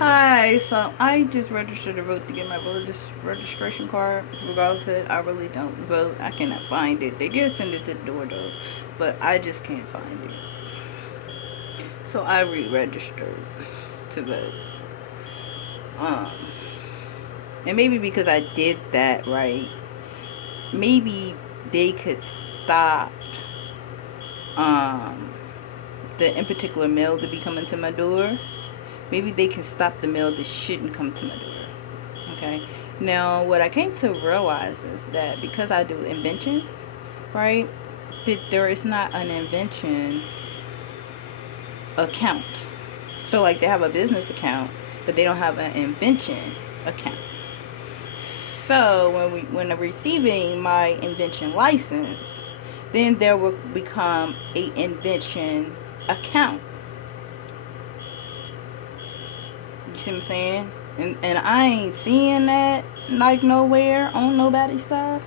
Hi, so I just registered to vote to get my voter registration card. Regardless of I really don't vote. I cannot find it. They did send it to the door though, but I just can't find it. So I re-registered to vote. Um, and maybe because I did that right, maybe they could stop um the in particular mail to be coming to my door. Maybe they can stop the mail that shouldn't come to my door. Okay. Now, what I came to realize is that because I do inventions, right, that there is not an invention account. So, like, they have a business account, but they don't have an invention account. So, when I'm receiving my invention license, then there will become a invention account. You see what I'm saying? And I ain't seeing that like nowhere on nobody's stuff.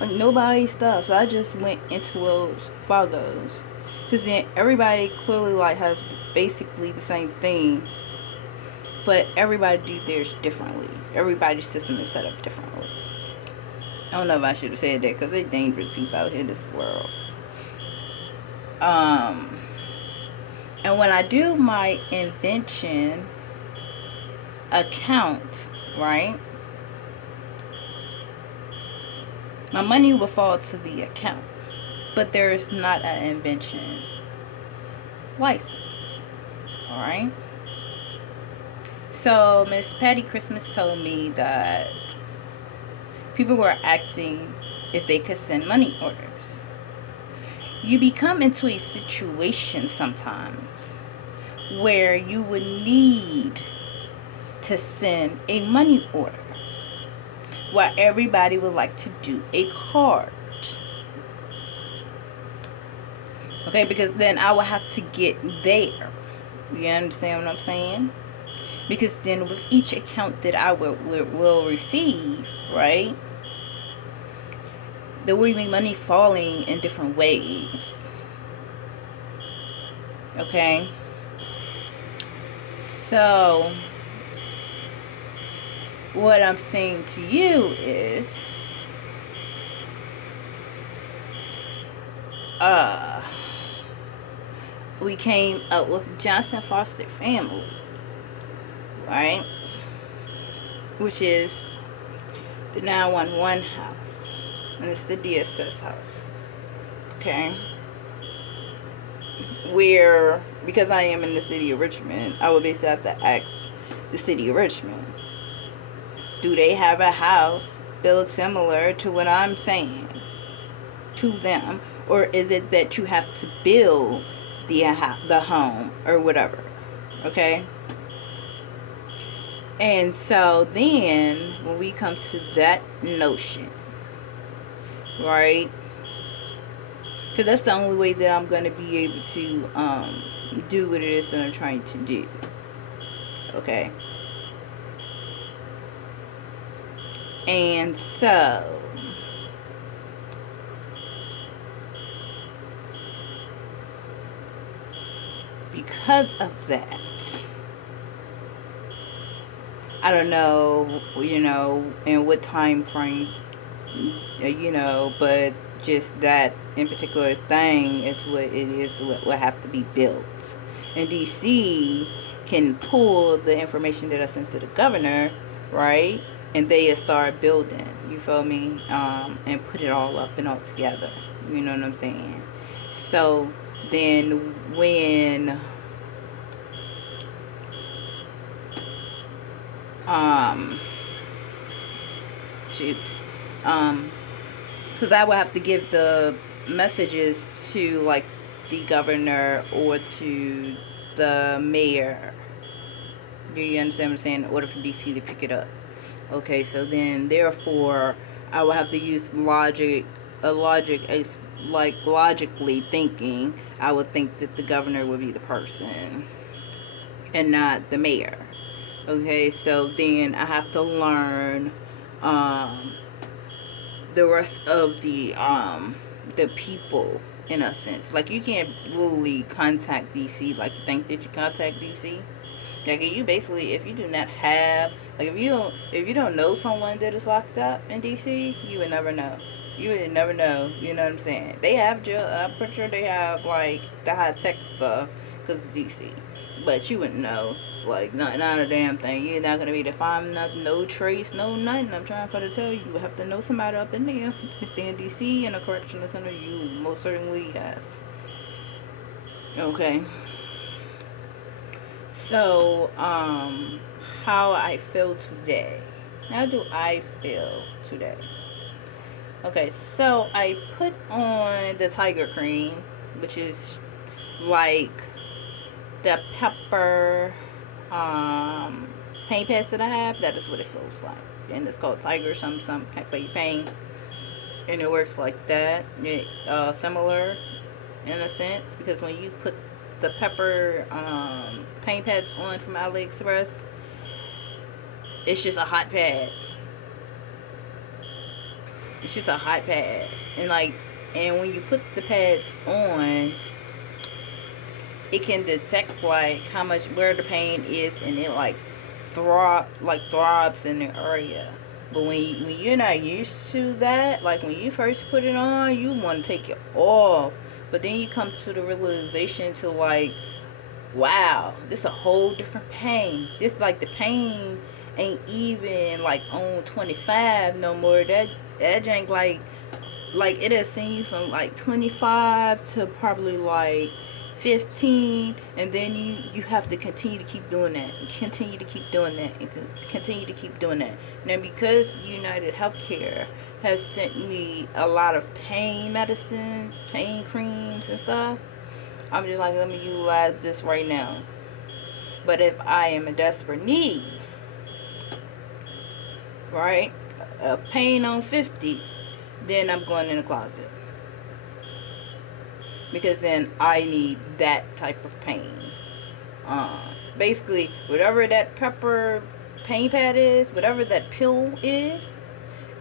Like nobody's stuff. So I just went into those photos. Cause then everybody clearly like have basically the same thing. But everybody do theirs differently. Everybody's system is set up differently. I don't know if I should have said that because they're dangerous people out here in this world. Um and when I do my invention account, right? My money will fall to the account, but there is not an invention license. All right. So Miss Patty Christmas told me that people were asking if they could send money orders. You become into a situation sometimes where you would need to send a money order, while everybody would like to do a card. Okay, because then I will have to get there. You understand what I'm saying? Because then with each account that I will receive, right, there will be money falling in different ways. Okay? So, what I'm saying to you is, we came up with Johnson Foster Family, right? Which is the 911 house. And it's the DSS house. Okay? Where, because I am in the city of Richmond, I would basically have to ask the city of Richmond, do they have a house that looks similar to what I'm saying to them? Or is it that you have to build the home or whatever? Okay? And so then, when we come to that notion, right? Because that's the only way that I'm going to be able to do what it is that I'm trying to do. Okay? And so, because of that, I don't know, in what time frame, but just that in particular thing is what it is what will have to be built. And DC can pull the information that I send to the governor, right? And they start building, you feel me? And put it all up and all together. You know what I'm saying? So then when um shoot because I would have to give the messages to like the governor or to the mayor. Do you understand what I'm saying? In order for DC to pick it up. Okay, so then therefore I would have to use logically thinking. I would think that the governor would be the person and not the mayor. Okay, so then I have to learn um, the rest of the people in a sense. Like you can't really contact DC like you think that you contact DC. Like you basically, if you do not have, like if you don't know someone that is locked up in DC, you would never know. You would never know. You know what I'm saying? They have jail. I'm pretty sure they have like the high tech stuff because it's DC, but you wouldn't know. Like not a damn thing. You're not gonna be able to find nothing, no trace, no nothing. I'm trying to tell you, you have to know somebody up in there. If they're in DC in a correctional center, you most certainly yes. Okay. So, how I feel today. How do I feel today? Okay, so I put on the tiger cream, which is like the pepper um pain pads that I have. That is what it feels like. And it's called Tiger some for your pain. And it works like that. It similar in a sense, because when you put the pepper pain pads on from AliExpress, it's just a hot pad. It's just a hot pad. And like, and when you put the pads on, it can detect like how much, where the pain is, and it like throbs in the area. But when you're not used to that, like when you first put it on, you want to take it off. But then you come to the realization to like, wow, this a whole different pain. This like the pain ain't even like on 25 no more. That jank like it has seen you from like 25 to probably like 15, and then you have to continue to keep doing that, and continue to keep doing that, and continue to keep doing that. Now because United Healthcare has sent me a lot of pain medicine, pain creams and stuff, I'm just like, let me utilize this right now. But if I am in desperate need, right, a pain on 50, then I'm going in the closet. Because then I need that type of pain. Basically, whatever that pepper pain pad is, whatever that pill is,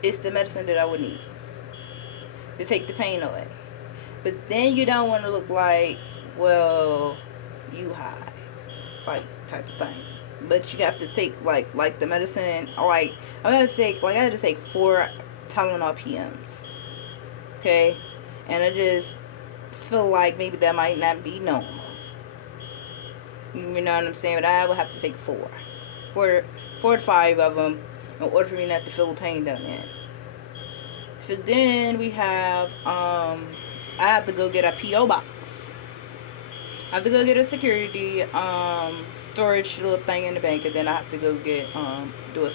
it's the medicine that I would need to take the pain away. But then you don't want to look like, well, you high, like type of thing. But you have to take like the medicine. Like I had to take 4 Tylenol PMs. Okay, and I just feel like maybe that might not be normal. You know what I'm saying? But I would have to take 4 to 5 of them in order for me not to feel the pain that I'm in. So then we have I have to go get a PO box. I have to go get a security storage little thing in the bank, and then I have to go get do a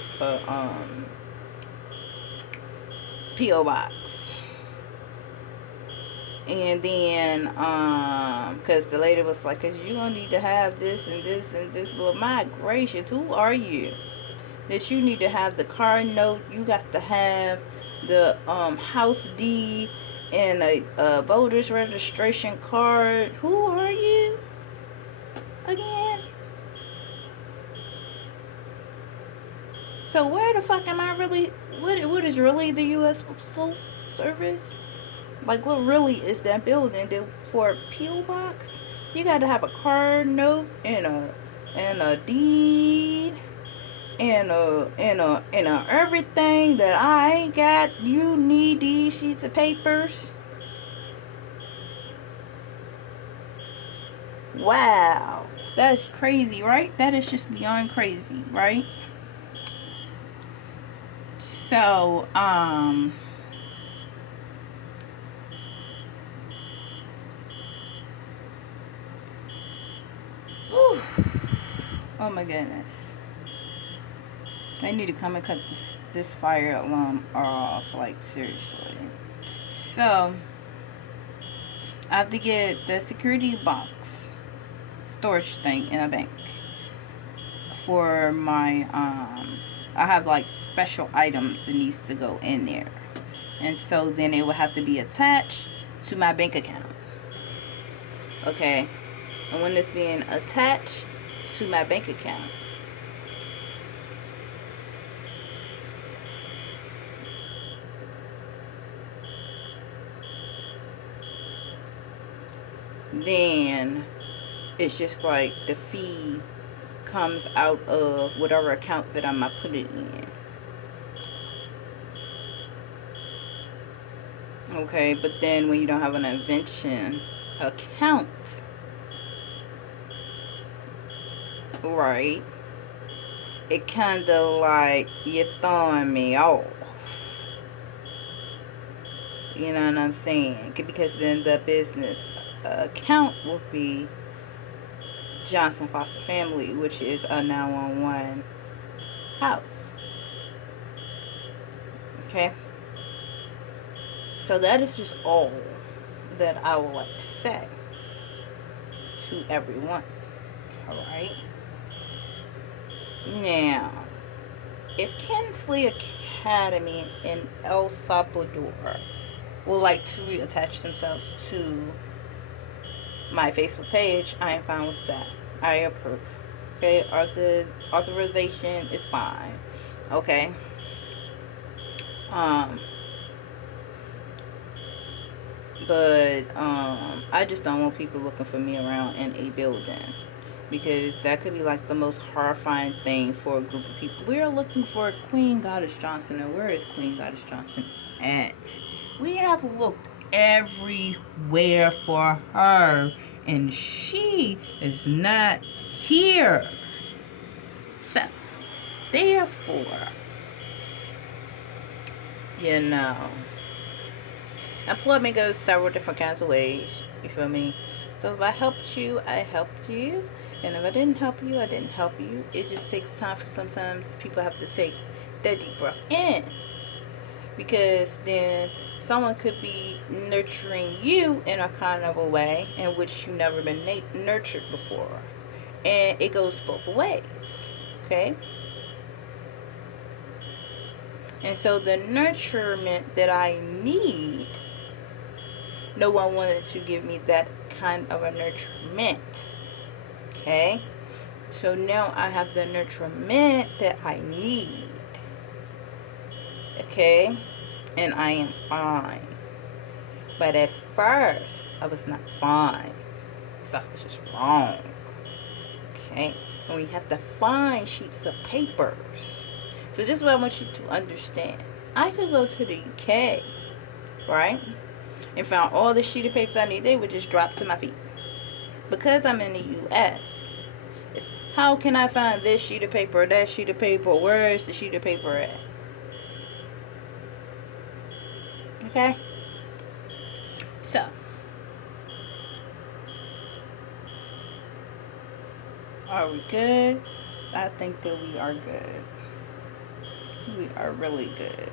PO box. And then because the lady was like, because you're gonna need to have this and this and this. Well, my gracious, who are you that you need to have the car note? You got to have the house deed and a voter's registration card. Who are you again? So where the fuck am I really? What is really the U.S. Postal Service? Like, what really is that building? For a PO box, you got to have a card note and a deed and a everything that I ain't got. You need these sheets of papers. Wow, that's crazy, right? That is just beyond crazy, right? So, whew, oh my goodness. I need to come and cut this fire alarm off, like seriously. So, I have to get the security box storage thing in a bank for my I have like special items that needs to go in there, and so then it will have to be attached to my bank account. Okay, and when it's being attached to my bank account, then it's just like the fee comes out of whatever account that I'm put it in. Okay, but then when you don't have an invention account, right, it kind of like you're throwing me off. You know what I'm saying? Because then the business account will be Johnson Foster Family, which is a 911 house. Okay? So that is just all that I would like to say to everyone. Alright? Now, if Kinsley Academy in El Salvador would like to reattach themselves to my Facebook page, I am fine with that. I approve. Okay, authorization is fine. Okay. Um, but I just don't want people looking for me around in a building, because that could be like the most horrifying thing for a group of people. We are looking for Queen Goddess Johnson, and where is Queen Goddess Johnson at? We have looked everywhere for her, and she is not here. So, therefore, you know, employment goes several different kinds of ways. You feel me? So if I helped you, I helped you. And if I didn't help you, I didn't help you. It just takes time for sometimes people have to take that deep breath in. Because then someone could be nurturing you in a kind of a way in which you've never been nurtured before. And it goes both ways. Okay? And so the nurturement that I need, no one wanted to give me that kind of a nurturement. Okay? So now I have the nurturement that I need. Okay? And I am fine. But at first, I was not fine. Stuff was just wrong. Okay? And we have to find sheets of papers. So this is what I want you to understand. I could go to the UK, right? And found all the sheet of papers I need. They would just drop to my feet. Because I'm in the US, it's how can I find this sheet of paper, that sheet of paper, where is the sheet of paper at? Okay? So, are we good? I think that we are good. We are really good.